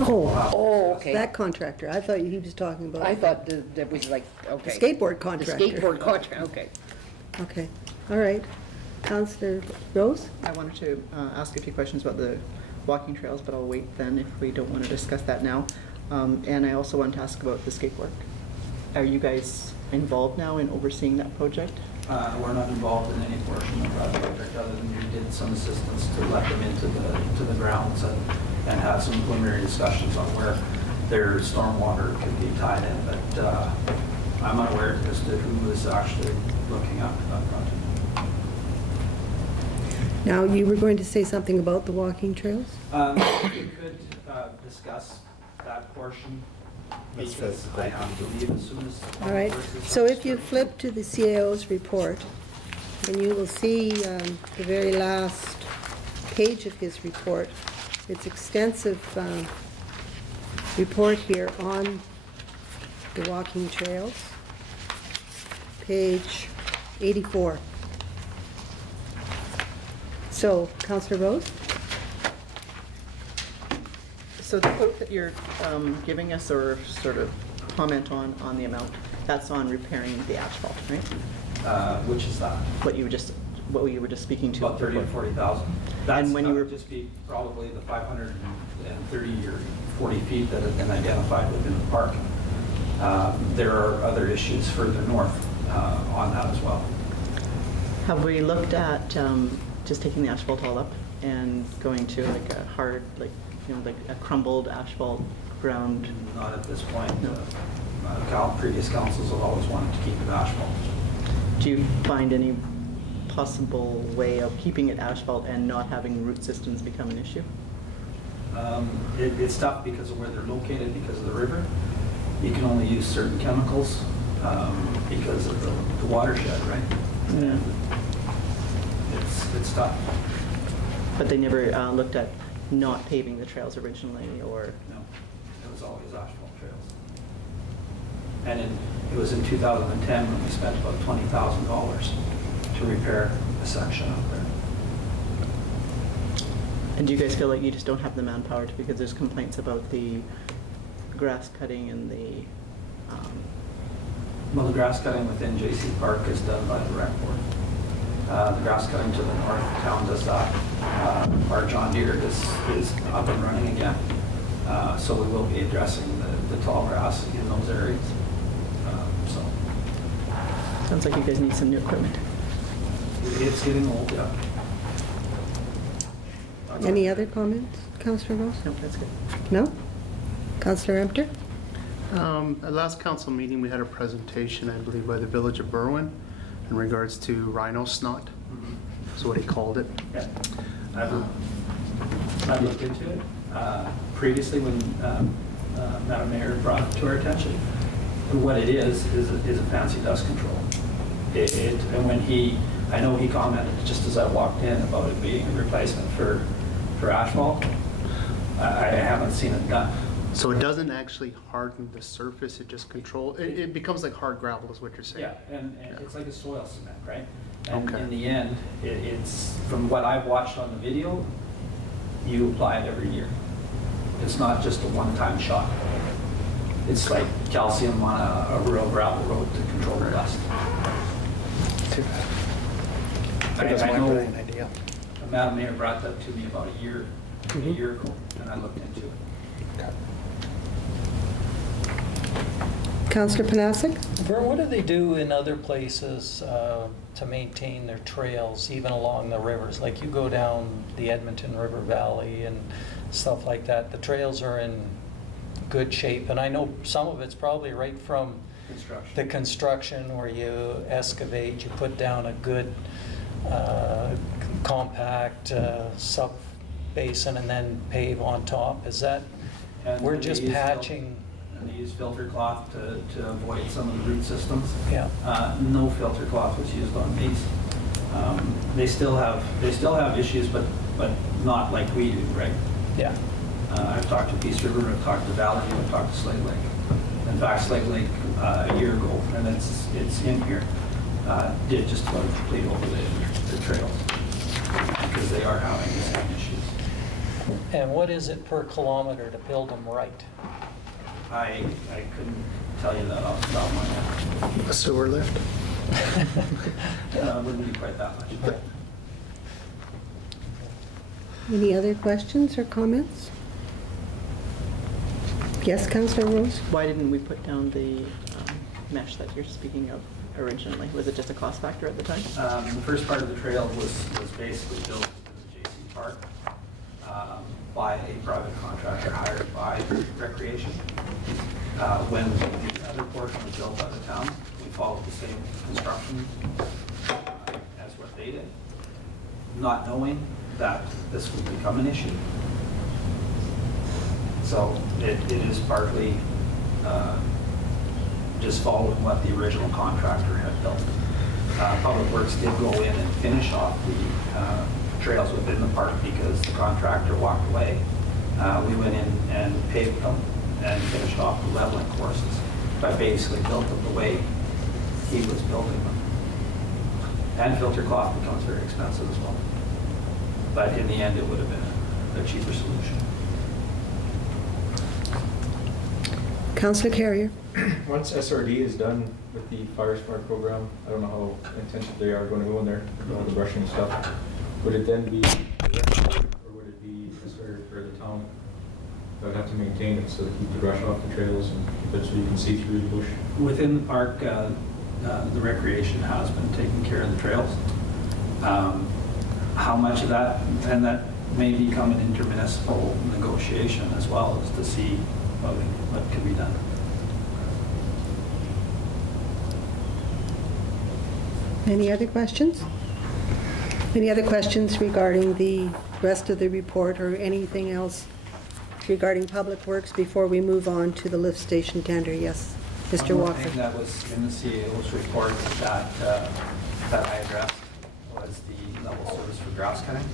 Oh, okay. That contractor. I thought he was talking about. I thought that was like, okay. The skateboard contractor. The skateboard contractor, okay. Okay, all right. Councillor Rose? I wanted to ask a few questions about the walking trails, but I'll wait then if we don't want to discuss that now. And I also wanted to ask about the skate park. Are you guys involved now in overseeing that project? We're not involved in any portion of that project other than we did some assistance to let them into the grounds and had some preliminary discussions on where their stormwater could be tied in. But I'm unaware as to who is actually looking after that project. Now, you were going to say something about the walking trails? If we could discuss that portion, because I have to leave as soon as. All right. So if you flip to the CAO's report, and you will see the very last page of his report, it's extensive report here on the walking trails, page 84. So, Councillor Rose? So the quote that you're giving us, or sort of comment on the amount, that's on repairing the asphalt, right? Which is that? What you were just speaking to. About 30 to 40,000. That's when you were just be probably the 530 or 40 feet that have been identified within the park. There are other issues further north on that as well. Have we looked at just taking the asphalt all up and going to like a hard, like a crumbled asphalt ground? Not at this point. Previous councils have always wanted to keep it asphalt. Do you find any possible way of keeping it asphalt and not having root systems become an issue? It's tough because of where they're located, because of the river. You can only use certain chemicals because of the watershed, right? Yeah. And it's tough. But they never looked at not paving the trails originally, or? No, it was always asphalt trails. And it was in 2010 when we spent about $20,000 to repair a section up there. And do you guys feel like you just don't have the manpower to, because there's complaints about the grass cutting and the... Well, the grass cutting within JC Park is done by the rec board. The grass cutting to the north of town does that. Our John Deere is up and running again. So we will be addressing the tall grass in those areas. So Sounds like you guys need some new equipment. It's getting old, yeah. Any other comments, Councillor Rose? No, that's good. No? Councillor Empter? At last council meeting, we had a presentation, I believe, by the Village of Berwyn in regards to rhino snot. That's what he called it. Yeah. I've looked into it. Previously, when Madam Mayor brought it to our attention, what it is a fancy dust control. And when I know he commented just as I walked in about it being a replacement for asphalt. I haven't seen it done. So it doesn't actually harden the surface, it just it becomes like hard gravel is what you're saying. Yeah, and it's like a soil cement, right? And okay. In the end, it's, from what I've watched on the video, you apply it every year. It's not just a one-time shot. It's like calcium on a real gravel road to control the dust. Too bad. I know Madam Mayor brought that to me about a year ago, and I looked into it. Okay. Councillor Panasic? Vern, what do they do in other places to maintain their trails, even along the rivers? Like you go down the Edmonton River Valley and stuff like that. The trails are in good shape, and I know some of it's probably right from the construction where you excavate, you put down a good compact sub basin and then pave on top. Is that, and we're just patching? And they use filter cloth to avoid some of the root systems. Yeah. No filter cloth was used on these. They still have issues, but not like we do, right? Yeah. I've talked to Peace River, I've talked to Valley, I've talked to Slave Lake. In fact, Slave Lake a year ago, and it's in here, did just about complete over the trails because they are having the same issues. And what is it per kilometer to build them right? I couldn't tell you that off the top of my head. A sewer lift? It wouldn't be quite that much. Any other questions or comments? Yes, Councillor Rose? Why didn't we put down the mesh that you're speaking of originally? Was it just a cost factor at the time? The first part of the trail was basically built as a JC Park by a private contractor hired by Recreation. When the other portion was built by the town, we followed the same construction as what they did, not knowing that this would become an issue. So it is partly just following what the original contractor had built. Public Works did go in and finish off the trails within the park because the contractor walked away. We went in and paved them and finished off the leveling courses, but basically built them the way he was building them. And filter cloth becomes very expensive as well. But in the end, it would have been a cheaper solution. Councillor Carrier? Once SRD is done with the fire smart program, I don't know how intensive they are going to go in there, all the brushing stuff. Would it then be, or would it be necessary for the town that would have to maintain it so to keep the brush off the trails and keep it so you can see through the bush? Within the park, the recreation has been taking care of the trails. How much of that, and that may become an intermunicipal negotiation as well, as to see what can be done. Any other questions? Any other questions regarding the rest of the report or anything else regarding Public Works before we move on to the lift station tender? Yes, Mr. One more Walker. thing that was in the CAO's report that I addressed was the level service for grass cutting.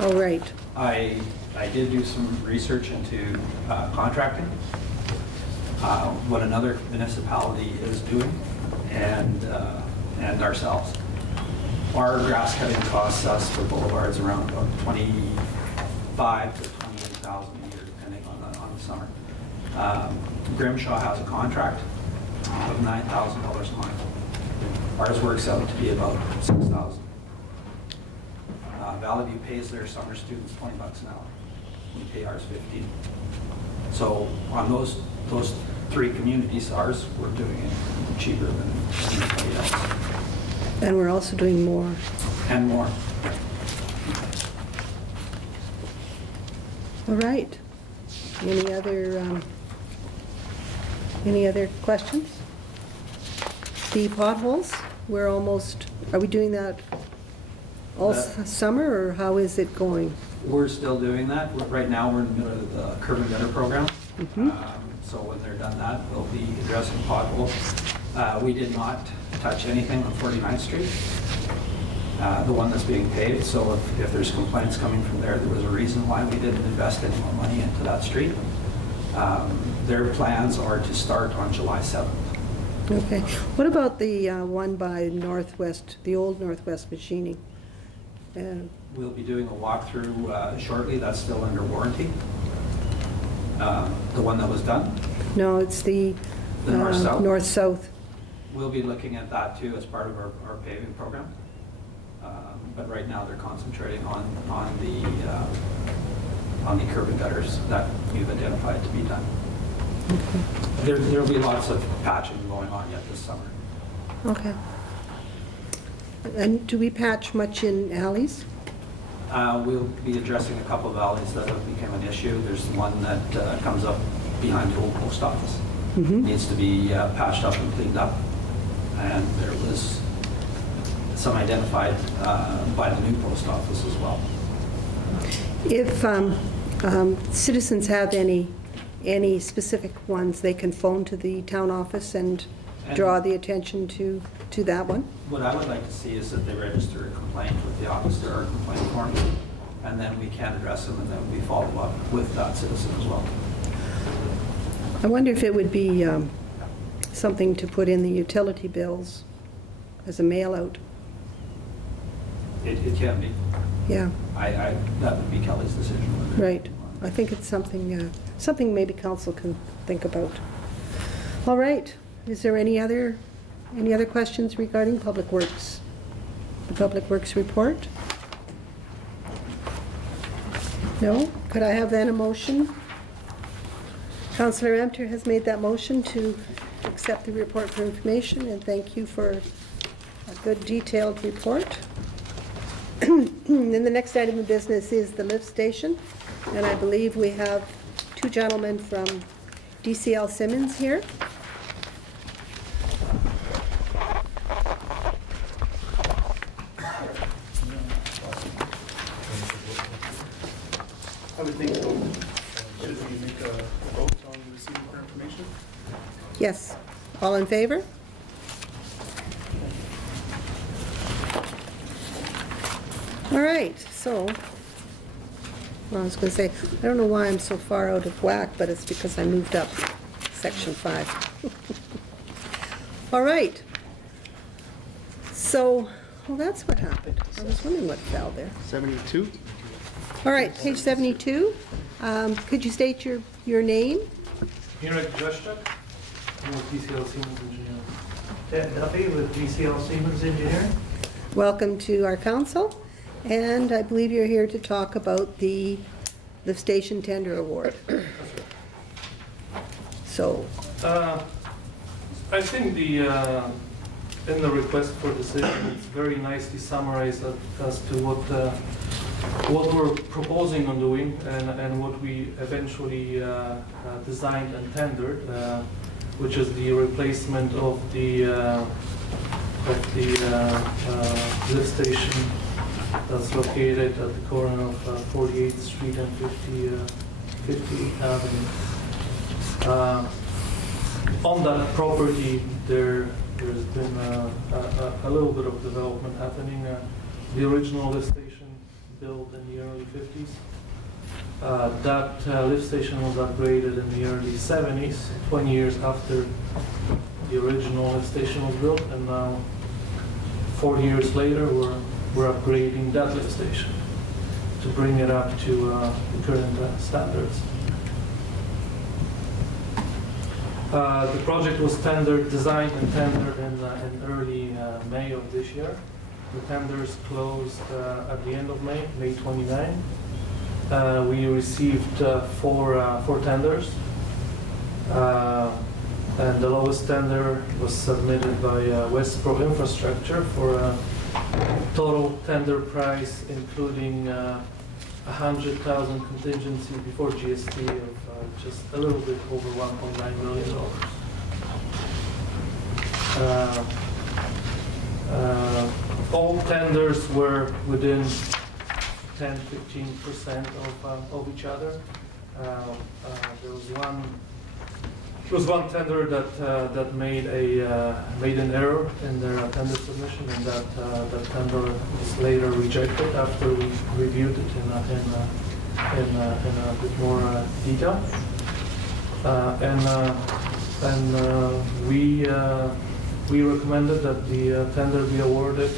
Oh, right. I did do some research into contracting, what another municipality is doing, and ourselves. Our grass cutting costs us for boulevards around about $25,000 to $28,000 a year, depending on the summer. Grimshaw has a contract of $9,000 a month. Ours works out to be about $6,000. Valley View pays their summer students $20 an hour. We pay ours $15. So on those three communities, ours, we're doing it cheaper than anybody else. And we're also doing more. And more. All right. Any other questions? The potholes, are we doing that all summer, or how is it going? We're still doing that. Right now, we're in the middle of the curb and gutter program. So when they're done that, we'll be addressing potholes. We did not touch anything on 49th Street, the one that's being paved. So if there's complaints coming from there was a reason why we didn't invest any more money into that street. Their plans are to start on July 7th. Okay. What about the one by Northwest, the old Northwest Machining? We'll be doing a walkthrough shortly. That's still under warranty. The one that was done? No, it's the north-south? North-south. We'll be looking at that too as part of our paving program. But right now they're concentrating on the curb and gutters that we've identified to be done. Okay. There'll be lots of patching going on yet this summer. Okay. And do we patch much in alleys? We'll be addressing a couple of alleys that have become an issue. There's one that comes up behind the old post office. Needs to be patched up and cleaned up. And there was some identified by the new post office as well. If citizens have any specific ones, they can phone to the town office and draw the attention to that one? What I would like to see is that they register a complaint with the officer or complaint form, and then we can address them, and then we follow up with that citizen as well. I wonder if it would be something to put in the utility bills as a mail-out. It can be. Yeah. That would be Kelly's decision. Right. I think it's something, something maybe council can think about. All right, is there any other questions regarding Public Works? The Public Works report? No? Could I have then a motion? Councillor Emter has made that motion to accept the report for information, and thank you for a good detailed report. Then the next item of business is the lift station, and I believe we have two gentlemen from DCL Simmons here. I would think so. Should we make a vote on receiving for information? Yes. All in favor? All right, so, well, I was going to say, I don't know why I'm so far out of whack, but it's because I moved up section 5. All right. So, well, that's what happened. I was wondering what fell there. 72? All right, page 72. Could you state your name? Henrik Jashchuk, I'm with DCL Siemens Engineering. Ted Duffy with DCL Siemens Engineering. Welcome to our council. And I believe you're here to talk about the lift station tender award. So, I think in the request for decision, it's very nicely summarized as to what we're proposing on doing and what we eventually designed and tendered, which is the replacement of the lift station that's located at the corner of 48th Street and 58th Avenue. On that property, there's been a little bit of development happening. The original lift station built in the early 50s. That lift station was upgraded in the early 70s, 20 years after the original lift station was built, and now 40 years later we're upgrading that lift station to bring it up to the current standards. The project was designed and tendered in early May of this year. The tenders closed at the end of May 29. We received four tenders, and the lowest tender was submitted by Westpro Infrastructure for a total tender price, including 100,000 contingency before GST of just a little bit over $1.9 million. All tenders were within 10–15% of each other. There was one tender that made an error in their tender submission, and that tender was later rejected after we reviewed it in a bit more detail. We recommended that the tender be awarded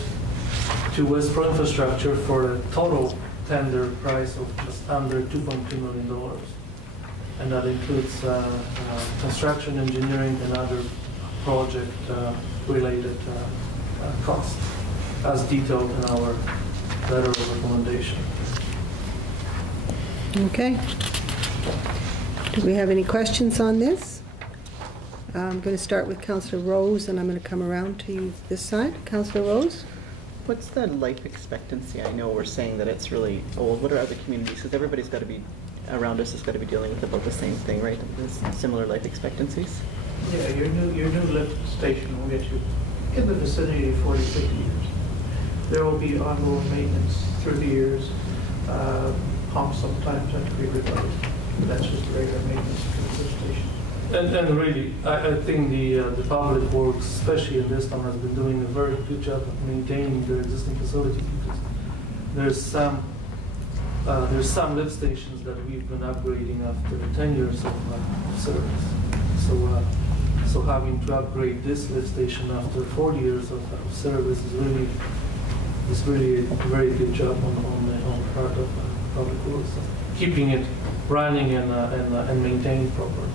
to Westpro Infrastructure for a total tender price of just under $2.2 million. And that includes construction, engineering, and other project-related costs, as detailed in our letter of recommendation. okay. Do we have any questions on this? I'm going to start with Councillor Rose, and I'm going to come around to you this side. Councillor Rose? What's the life expectancy? I know we're saying that it's really old. What are other communities? Because everybody's got to be around us has got to be dealing with about the same thing, right? There's similar life expectancies. Yeah, your new lift station will get you in the vicinity of 40–50 years. There will be ongoing maintenance through the years. Pumps sometimes have to be replaced. That's just regular maintenance for the lift station. And really, I think the public works, especially in this town, has been doing a very good job of maintaining their existing facilities, because there's some lift stations that we've been upgrading after 10 years of service. So having to upgrade this lift station after 40 years of service is really a very good job on the part of public works, keeping it running and maintained properly.